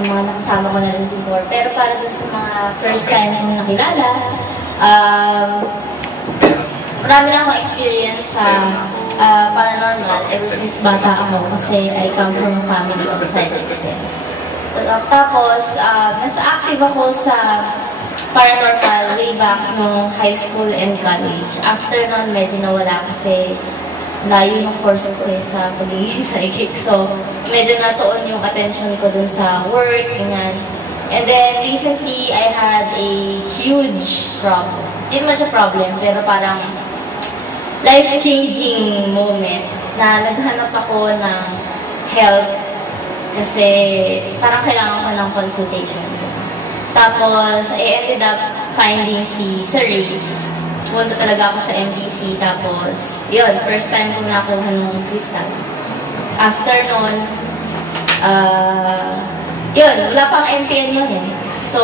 ang mga nakasama ko na rin before. Pero para dun sa mga first time kong nakilala, marami na akong experience sa paranormal ever since bata ako kasi I come from a family of psychics din. Tapos, nasa active ako sa paranormal way back nung high school and college. After nun, medyo nawala kasi layo yung course ko sa pagiging psychic. So, medyo natuon yung attention ko dun sa work, ganyan. And then, recently, I had a huge problem. Hindi naman siya problem, pero parang life-changing moment na naghanap ako ng help kasi parang kailangan ko ng consultation. Tapos, I ended up finding si Sir Ray. Pumunta talaga ako sa MDC. Tapos, yun, first time ko nakuha ng crystal. After nun, yun, wala pang MPN yun eh. So,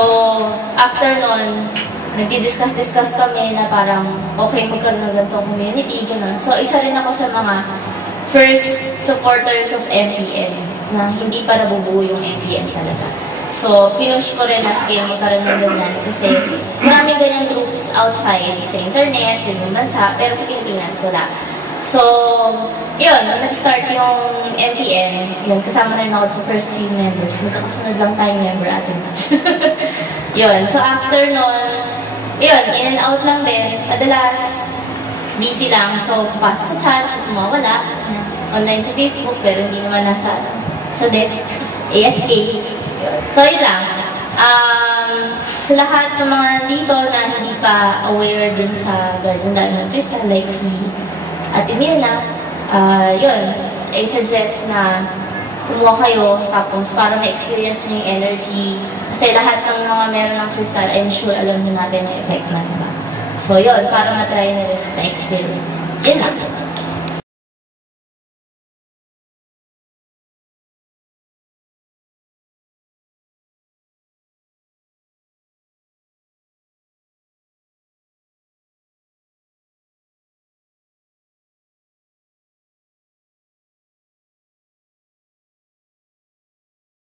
after nun, nagdi-discuss kami na parang okay magkaroon ng ganitong community, gano'n. So, isa rin ako sa mga first supporters of MPN na hindi pa nabubuo yung MPN talaga. So, pinush ko rin na sige magkaroon ng ganyan kasi maraming ganyan groups outside sa internet, sa ibang bansa, pero sa Pilipinas wala. So, yun, nag-start yung MPN, yun, kasama na rin ako sa first 3 members. Magkakasunod lang tayong member atin. Yun, so after nun, yun, in and out lang din. Madalas, busy lang. So, pasok sa chat, kasi mawala. Online sa Facebook, pero hindi naman nasa desk. AFK. So, yun lang. Sa lahat ng mga dito na hindi pa aware dun sa Guardian Diamond Crystal, like si Ate Mirna, yun, I suggest na kumuha kayo, tapos para ma-experience nyo yung energy. Kasi lahat ng mga meron ng crystal, I'm sure alam nyo natin yung effect na naman. So, yun, para matry na rin na-experience. Yun lang.